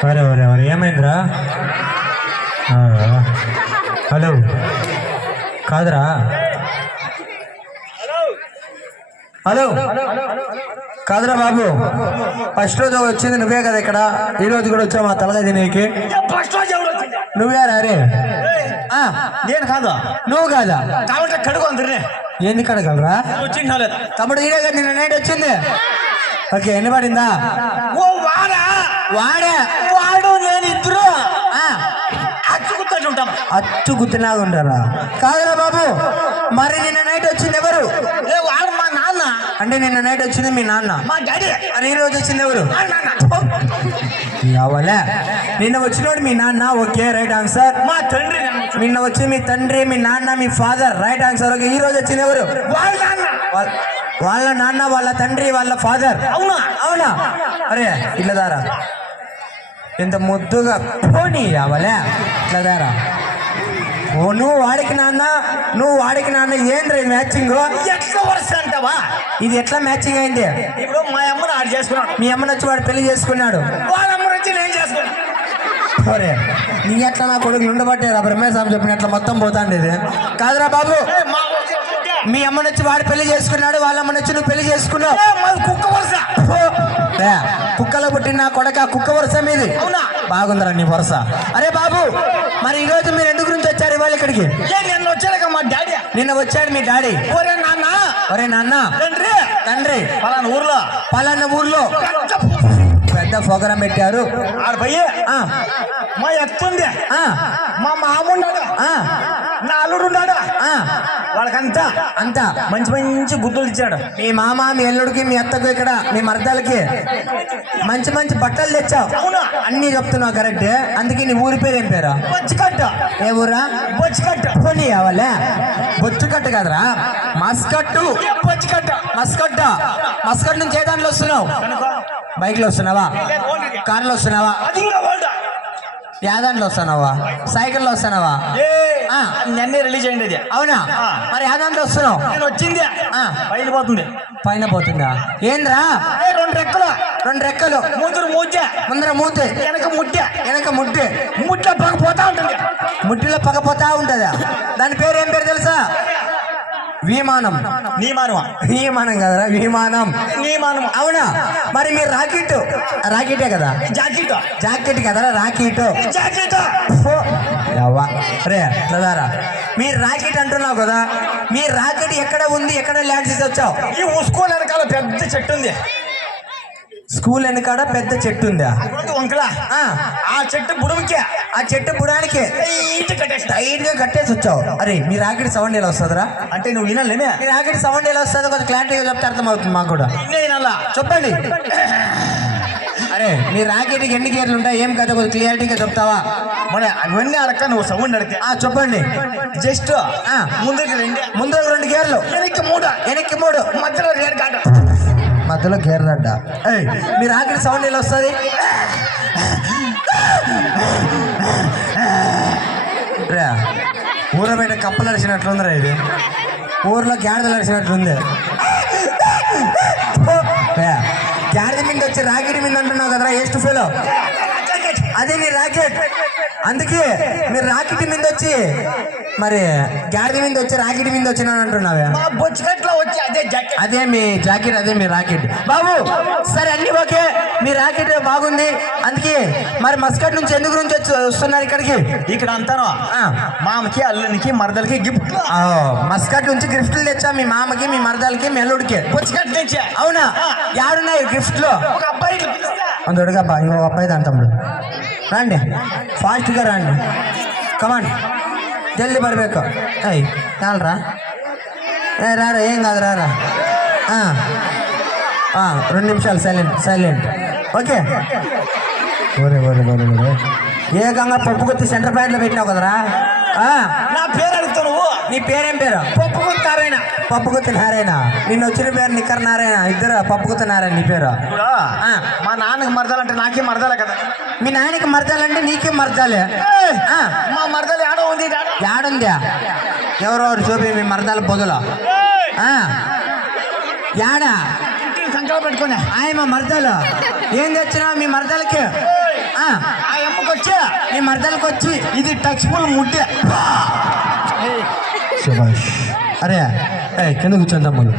ఒరే ఒరే ఏమైందిరా? హలో. కాదురా. హలో. కాదురా బాబు. ఫస్ట్ రోజు వచ్చింది నువ్వే కదా ఇక్కడ. ఈ రోజు కూడా వచ్చావు మా తలగా తినేకి? నువ్వే రే ఆ, నేను కాదు నువ్వు కాదా కాబట్టి కడుగు అందరినీ ఏంది కడగలరా? తమ్ముడు ఈడే కదా నిన్న నైట్ వచ్చింది. ఓకే ఎన్ని పడిందా? ఓ వాడా వాడే వాడు నేను ఇద్దరు అచ్చుకుంటాడు ఉంటాం అచ్చు గుర్తులాగా ఉంటారా కాదురా బాబు మరి నిన్న నైట్ వచ్చింది ఎవరు? వాడు మా నాన్న. అంటే నిన్న నైట్ వచ్చింది మీ నాన్న. మా డాడీ. మరి ఈ రోజు వచ్చింది ఎవరు? నాన్న. అవలే నిన్న వచ్చినోడు మీ నాన్న ఓకే రైట్ ఆన్సర్ మా తండ్రి నన్ను చూ- నిన్న వచ్చింది మీ తండ్రి మీ నాన్న మీ ఫాదర్ రైట్ ఆన్సర్ ఓకే ఈ రోజు వచ్చింది ఎవరు? వాళ్ళ నాన్న. వాళ్ళ- వాళ్ళ నాన్న వాళ్ళ తండ్రి వాళ్ళ ఫాదర్ అవునా? అవునా? అరే ఇట్లా దారా ఇంత ముద్దుగా పోనీ అవలే ఇట్లా దారా ఓ నువ్వు వాడికి నాన్న నువ్వు వాడికి నాన్న ఏంద్ర మ్యాచింగ్ ఎట్లా వరుస అంటావా? ఇది ఎట్లా మ్యాచింగ్ అయింది? ఇప్పుడు మా అమ్మను ఆడు చేసుకున్నాడు. మీ అమ్మని వచ్చి వాడు పెళ్ళి చేసుకున్నాడు. వాళ్ళ అమ్మ వచ్చి నేను చేసుకున్నాను ఒరే నీ ఎట్లా నా కొడుకు ఉండబట్టారా బ్రహ్మేశ్వరం చెప్పిన ఎట్లా మొత్తం పోతాండి ఇది. కాదురా బాబు. మా వచ్చి ఉంటే, మీ అమ్మని వచ్చి వాడు పెళ్ళి చేసుకున్నాడు వాళ్ళ అమ్మని వచ్చి నువ్వు పెళ్ళి చేసుకున్నావు. కుక్క వరుస. కుక్కలో పుట్టిన నా కొడక కుక్క వరుస మీది. అవునా? బాగుందిరా నీ వరుస. అరే బాబు మరి ఈ రోజు మీరు ఎందుకు గురించి వచ్చారు ఇవాళ ఇక్కడికి? నిన్న వచ్చాక మా డాడీ. నిన్న వచ్చాడు మీ డాడీ. ఒరే నాన్న. ఒరే నాన్న. తండ్రి. తండ్రి. పలానా ఊర్లో. పలానా ఊర్లో. పెద్ద ఫోకరం పెట్టారు. ఆడ పోయి. ఆ, మా ఎత్తుంది. మా మామ నా అల్లుడు ఉన్నాడు వాళ్ళకంతా అంతా మంచి మంచి బుద్ధులు ఇచ్చాడు. మీ మామ మీ అల్లుడికి మీ అత్తకు ఇక్కడ మీ మరదలకి మంచి మంచి బట్టలు తెచ్చావు. అన్నీ చెప్తున్నావు కరెక్టే అందుకే నీ ఊరి పేరు ఏం పేరు? బొచ్చికట్ట. ఏ ఊరా? బొచ్చికట్ట. పోనీ అవలే బొచ్చుకట్టు కదరా. మస్కట్టు. బొచ్చికట్ట? మస్కట్ట. మస్కట్ నుంచి ఏ దాంట్లో వస్తున్నావు? బైక్లో వస్తున్నావా? కార్లో వస్తున్నావా? అది ఇంకా వాళ్ళు యా దాంట్లో వస్తున్నావా? సైకిల్లో ఆ. నిన్నే రిలీజ్ అయింది అది. అవునా. మరి యా దాంట్లో వస్తున్నావు? నేను వచ్చింది. ఆ. బయలు పోతుంది. పైన పోతుందా? ఏంద్రా? రెండు రెక్కలు. రెండు రెక్కలు. ముందు మూజ ముందర మూతే. వెనక ముట్టె. వెనక ముట్టి. ముట్టె పక్క పోతా ఉంటుంది. ముట్టిలో పగపోతా ఉంటుందా? దాని పేరు ఏం పేరు తెలుసా? విమానం. నీ మానవ విమానం కదరా విమానం. నీ మానవ అవునా? మరి మీరు రాకెట్ రాకెటే కదా? జాకెట్. జాకెట్ కదరా రాకెట్ జాకెట్. రే చదారా మీరు రాకెట్ అంటున్నావు కదా మీ రాకెట్ ఎక్కడ ఉంది ఎక్కడ ల్యాండ్ చేసి వచ్చావు? ఈ ఉస్కోల్ వెనకాల పెద్ద చెట్టు ఉంది. స్కూల్ వెనకాడ పెద్ద చెట్టు ఉందా? వంకల. ఆ, ఆ చెట్టు బుడుముకే. ఆ చెట్టు బుడానికి. టైట్గా కట్టేసి వచ్చావు. అరే మీ రాకెట్ సౌండ్ ఎలా వస్తుందిరా? అంటే నువ్వు వినాలేమే. మీ రాకెట్ సౌండ్ ఎలా వస్తుందో కొంచెం క్లారిటీగా చెప్తే అర్థమవుతుంది మాకు కూడా. చెప్పండి. అరే మీ రాకెట్ ఎన్ని గేర్లు ఉంటాయి? ఏం కదా కొంచెం క్లియారిటీగా చెప్తావా? మన అవన్నీ అడక్క నువ్వు సౌండ్ అడితే ఆ చెప్పండి. జస్ట్. ముందుకి రెండే. ముందు ఒక రెండు గేర్లు. వెనక్కి మూడు. వెనక్కి మూడు. మధ్యలో కాట. మధ్యలో గేర్లడ్డ ఏయ్, మీ రాకెట్ సౌండ్ ఎలా వస్తుంది? ఊర బయట కప్పలు అరిచినట్లుందిరా ఇది. ఊర్లో గ్యాడదలు అరిచినట్లుంది రే, గ్యాడద మీద వచ్చి రాకెట్ మీద అంటున్నావు కదరా ఏస్ట్ ఫెలో అదే మీ రాకెట్ అందుకే మీరు రాకెట్ మీద వచ్చి మరి గ్యాడద మీద వచ్చి రాకెట్ మీద వచ్చినాను అంటున్నావే? బొచ్చుకట్లో వచ్చి అదే జాకెట్ అదే మీ జాకెట్ అదే మీ రాకెట్. బాబు సరే అన్ని ఓకే. మీ రాకెట్ బాగుంది. అందుకే మరి మస్కట్ నుంచి ఎందుకు నుంచి వచ్చి వస్తున్నారు ఇక్కడికి? ఇక్కడ అంతాను. ఆ. మామకి అల్లునికి మరదలకి గిఫ్ట్ మస్కట్ నుంచి గిఫ్ట్లు తెచ్చా మీ మామకి మీ మరదలకి మీ అల్లుడికి? బొచ్చుకట్ తెచ్చా. అవునా? యాడున్నాయి గిఫ్ట్లు? ఒక పిలిస్తే. అందుడుగా బా ఇంకో అబ్బాయి దాని తమ్ముడు. రండి. ఫాస్ట్గా రండి. కమాన్ జల్దీ పడిపోయాక అయ్యి చాలరా ఏ రారా ఏం కాదు రారా ఆ. ఆ, రెండు నిమిషాలు సైలెంట్ సైలెంట్ ఓకే ఓరే ఓరే ఓరే ఓరే ఏకంగా పప్పు కొత్తి సెంటర్ పాయింట్లో పెట్టినావు కదరా ఆ, నా పేరు అడుగుతావు నువ్వు? నీ పేరేం పేరు? పప్పు కొంటారైన పప్పు కొత్తి నారాయణ. నిన్న వచ్చిన పేరు నిక్కర్ నారాయణ. ఇద్దరు పప్పు కొత్తి నారాయణ నీ పేరు. మా నాన్నకి మరదలంటే నాకే మరదలే కదా. మీ నాయనకి మరదాలంటే నీకే మరదాలే? మా మరదలు ఆడ ఉంది. యాడుందా? ఎవరెవరు చూపి మీ మరదాల! ఆ, యాడా? ఇంటికి సంకలం పెట్టుకునే ఆయన మా మరదలు. ఏం తెచ్చినావు మీ మరదలకి? ఆ, వచ్చి నీ మరదలకు వచ్చి ఇది టచ్ ముడ్డే. సుభాష్ అరే ఏ కింద కూర్చొని తమ్ముడు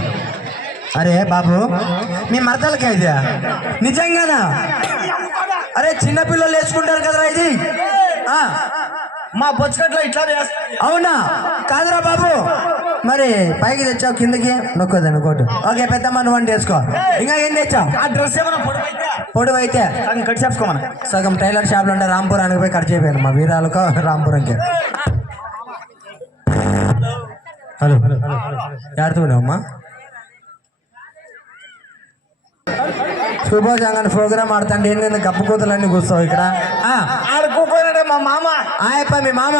అరే బాబు మీ మరదలకి ఇది. నిజంగానా? అరే చిన్నపిల్లలు వేసుకుంటారు కదరా ఇది? మా బొచ్చగట్లో ఇట్లా అవునా? కాదురా బాబు. మరి పైకి తెచ్చావు కిందకి? నొక్కోదని కోటు. ఓకే పెద్దమ్మ నువ్వు వంట వేసుకో ఇంకా ఏం తెచ్చావు? ఆ డ్రెస్ ఏమైనా పొడవైతే? పొడవు అయితే సగం కట్ చేసుకోమని సగం టైలర్ షాప్లో ఉండే రాంపురానికి పోయి కట్ చేయపోయాను మా వీరాలకు రాంపురంకి. హలో. ఆడుతున్నావమ్మా శుభోజంగా ప్రోగ్రామ్ ఆడుతాండి. ఏంటంటే గప్పు కూతులన్నీ కూర్చోవు ఇక్కడ. ఆ, ఆడుకోపోయినాడే మా మామ. ఆయప్ప మీ మామ.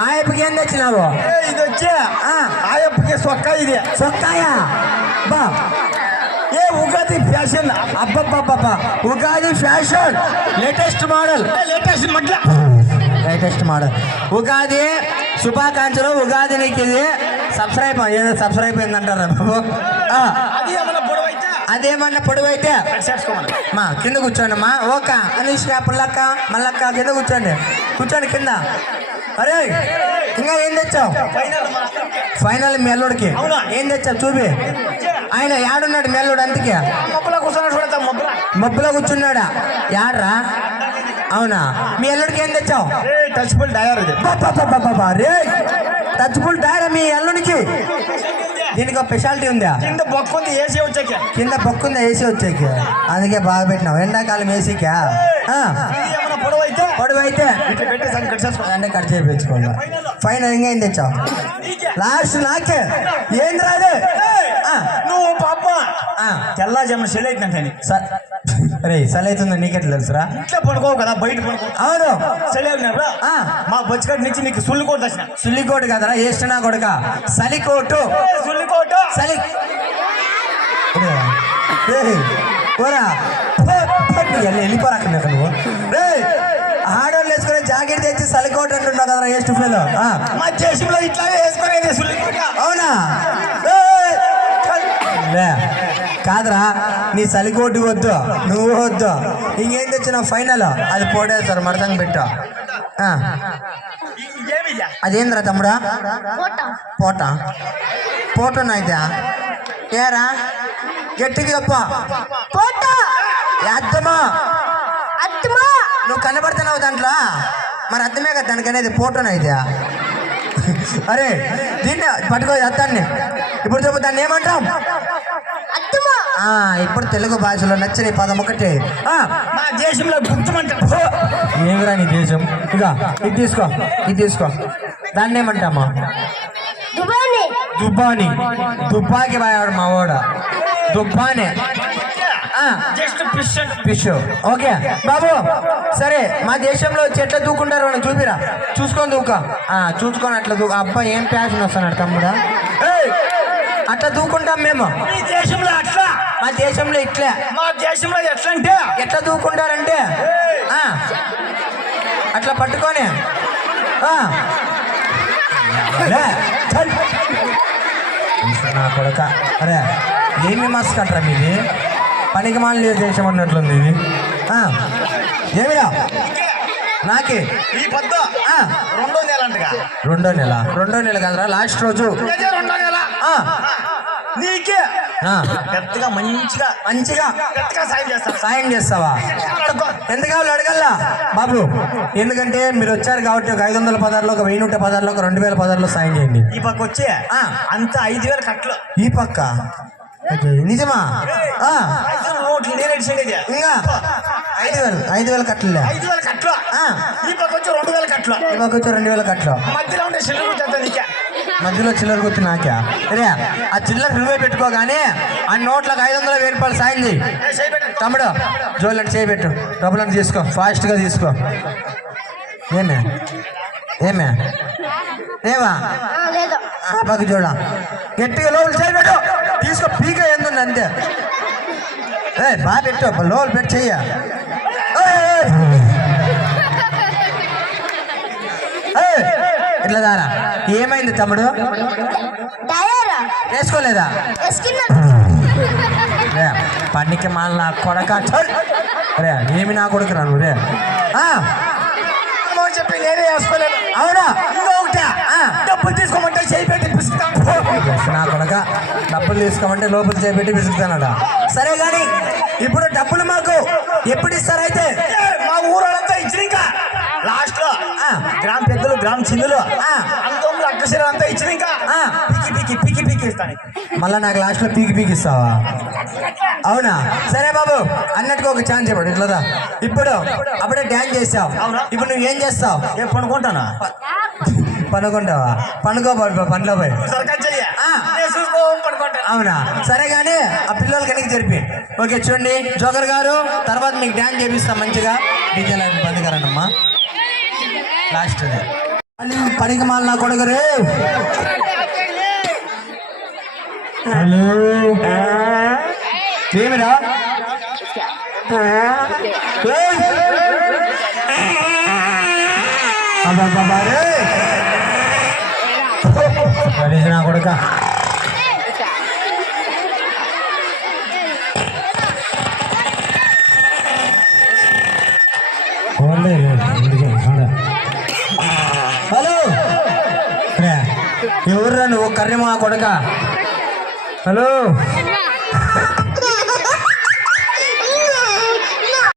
ఆయప్పకి ఏం తెచ్చినావు? ఇది వచ్చి. ఆ, ఆయప్పకి సొక్క ఇది. సొక్కాయా? బా. ఏ ఉగాది ఫ్యాషన్. అబ్బబ్బబ్బబ్బా. Ugadi fashion. Latest model. Latest Matla latest model. Ugadi శుభాకాంక్షలు. ఉగాది నీకు ఇది సబ్స్క్రైబ్ ఏదో సబ్స్క్రైబ్ అయిందంటారా బాబు? పొడవైతే అదేమన్నా పొడవు అయితే కట్ చేసుకోమని మా కింద కూర్చోండి అమ్మా ఓక. అనీష్క పుల్లక్క మల్లక్క కింద కూర్చోండి. కూర్చోండి కింద. అరే ఇంకా ఏం తెచ్చావు? ఫైనల్ మా. మెల్లుడికి? ఏం తెచ్చావు? చూపి. ఆయన యాడున్నాడు మెల్లుడు అందుకే మొబ్బల కూర్చున్నాడా యాడ్రా? అవునా? మీ అల్లుడికి ఏం తెచ్చావు? టచ్ ఫుల్ డయర్ ఇది. బాబా రే టచ్బుల్ డైరా మీ అల్లునికి. దీనికి స్పెషాలిటీ ఉందా? కింద బొక్కుంది ఏసీ వచ్చాక. కింద బొక్కుందా ఏసీ వచ్చేకి. అందుకే బాగా పెట్టినావు ఎండాకాలం ఏసీకా? పొడవు అయితే కట్ చేసుకో. అంటే కట్ చేయించుకోండి. ఫైనల్? ఇంకా ఏం తెచ్చావు. లాస్ట్ నాకే. ఏం రాదు నువ్వు పాప. ఆ. తెల్లా జమ సెల్ అవుతుందంటే స- రే సలి అవుతుందో నీకెట్లా తెలుసురా? ఇట్లా పడుకోవు కదా బయట పడుకో. అవును. సెల్ అవుతున్నారు. మా బొచ్చగడ్డ నుంచి నీకు సుల్లు కూడా దర్శన. సుల్లికోటు కదరా ఏష్టనా కొడుక. సలికోటు. సుల్లి కోట సలి పోరా. వెళ్ళిపోరా అక్కడ నువ్వు. రేయ్, ఆడోళ్ళు వేసుకునే జాకెట్ తెచ్చి సలికోట్ అంటున్నావు కదరా ఏస్ట్ ఫెలో. మా దేశంలో ఇట్లా వేసుకునేది సుల్లి కోట అవునా చల్. లే. కాదురా నీ సలికోటు వద్దు నువ్వు వద్దు. ఇంకేం తెచ్చినావు? ఫైనల్. అది పోడేస్తారు మడతంగా పెట్టు? అదేంద్రా తమ్ముడా? పోట? పోటోనా అయితే ఏరా? గట్టిగా చెప్ప. పోట! అర్థమా అత్తమా నువ్వు కనబడుతున్నావు దాంట్లో? మరి అర్థమే కదా దానికి అనేది ఫోటోనా అయితే అరే దీన్ని పట్టుకో అత్తాన్ని. ఇప్పుడు చెప్పు దాన్ని ఏమంటాం? అత్తమా ఆ, ఇప్పుడు తెలుగు భాషలో నచ్చని పదం ఒకటి. ఆ, మా దేశంలో గుర్తుమంట ఏమిరా నీ దేశం? ఇక ఇది తీసుకో ఇది తీసుకో. దాన్ని ఏమంటామా? దుబాని. దుబ్బాని దుబ్బాకి బాయాడు మా వాడు దుబ్బానే ఆ, జస్ట్ ఫిష్ ఫిష్. ఓకే. బాబు సరే మా దేశంలో చెట్ల దూకుంటారు అని చూపిరా. చూసుకొని దూక. ఆ, చూసుకొని అట్లా దూక అబ్బా ఏం ప్యాషన్ వస్తున్నాడు తమ్ముడా? ఏయ్, అట్లా దూకుంటాం మేము. ఈ దేశంలో అట్లా? మా దేశంలో ఇట్లే. మా దేశంలో ఎట్లా అంటే ఎట్లా దూకుంటారంటే? ఆ, అట్లా పట్టుకొని. ఆ. చల్. నా కొడక. అరే ఏమి మస్తు కట్టరా మీది? పనికి మాలి దేశం అన్నట్లుంది ఇది. ఆ, ఏమిరా? నాకే. ఈ పొద్దు. ఆ, రెండో నెల అంటగా. రెండో నెల. రెండో నెల కదరా లాస్ట్ రోజు. ఇదే రెండో నెల? ఆ, నీకే. పెద్దగా మంచిగా మంచిగా పెద్దగా సాయం సాయం చేస్తావా? ఎంత కావాలి అడగల్లా? బాబు ఎందుకంటే మీరు వచ్చారు కాబట్టి ఒక ఐదు వందల పదార్లో ఒక వెయ్యి నూట పదార్లో ఒక రెండు వేల పదార్లో సాయం చేయండి. ఈ పక్క వచ్చి. అంత ఐదు వేల కట్లు ఈ పక్క? నిజమా? ఆ, ఐదు నోట్లు నేను ఇచ్చేది ఇంకా? ఐదు వేలు ఐదు వేల కట్టలే. ఐదు వేల కట్లు. ఈ పక్క వచ్చి రెండు వేల కట్లు ఈ పక్క వచ్చి రెండు వేల కట్టలు. మధ్యలో ఉండే మధ్యలో చిల్లర గుర్తు నాకే. రే ఆ చిల్లర నువ్వే పెట్టుకోగానే ఆ నోట్లకు ఐదు వందల వెయ్యి రూపాయలు సాయం చేయి. తమ్ముడు జోళ్ళని చేయబెట్టు డబ్బులను తీసుకో. ఫాస్ట్గా తీసుకో. ఏమే? ఏమే? ఆ పక్క చూడ. గట్టిగా లోపల చేయబెట్టు తీసుకో పీక ఎందుంది అంతే. ఏ బాగా పెట్టు. లోపల పెట్టి చెయ్య. ఏయ్, ఇట్లా దారా ఏమైంది తమ్ముడు? వేసుకోలేదా? ఏ, పనికి మాల కొడక చల్. రే ఏమి నా కొడుకు రాను రే? చెప్పి నేనే వేసుకోలేను. అవునా? ఇంకొకటి. డబ్బులు తీసుకోమంటే చేయి పెట్టి నా కొడక డబ్బులు తీసుకోమంటే లోపల చేపెట్టి విసుగుతానడా సరే కానీ ఇప్పుడు డబ్బులు మాకు ఎప్పుడు ఇస్తారైతే? మా ఊరోళ్ళంతా ఇచ్చినాక. లాస్ట్లో ఆ. గ్రామ పెద్దలు గ్రామ ఆ. అంతమంది అగ్రశీలం అంతా ఇచ్చినాక ఆ. పికి పికి పికి పికి ఇస్తాను. మళ్ళా నాకు లాస్ట్లో పీకి పీకి ఇస్తావా? అవునా? సరే బాబు అన్నట్టుగా ఒక ఛాన్స్ చెప్పండి ఇట్లా. ఇప్పుడు అప్పుడే డ్యాన్స్ చేసావు? ఇప్పుడు నువ్వు ఏం చేస్తావు? ఏ పనుకుంటానా? పనుకుంటావా? పనుకో పోయి పనిలో పోయి. అవునా? సరే కానీ ఆ పిల్లలు కనుక జరిపి. ఓకే చూడండి. జోకర్ గారు తర్వాత మీకు డ్యాన్స్ చేపిస్తాం మంచిగా. డీజే లైన్ బంద్ లాస్ట్ పనికి మాల నా కొడుకు రే హలో ఏమిరా ఏయ్! అబ్బబ్బబ్బా రే! గలీజ్ నా కొడుకా హలో రే, ఎవర్రా నువ్వు కర్రీ మా కొడక హలో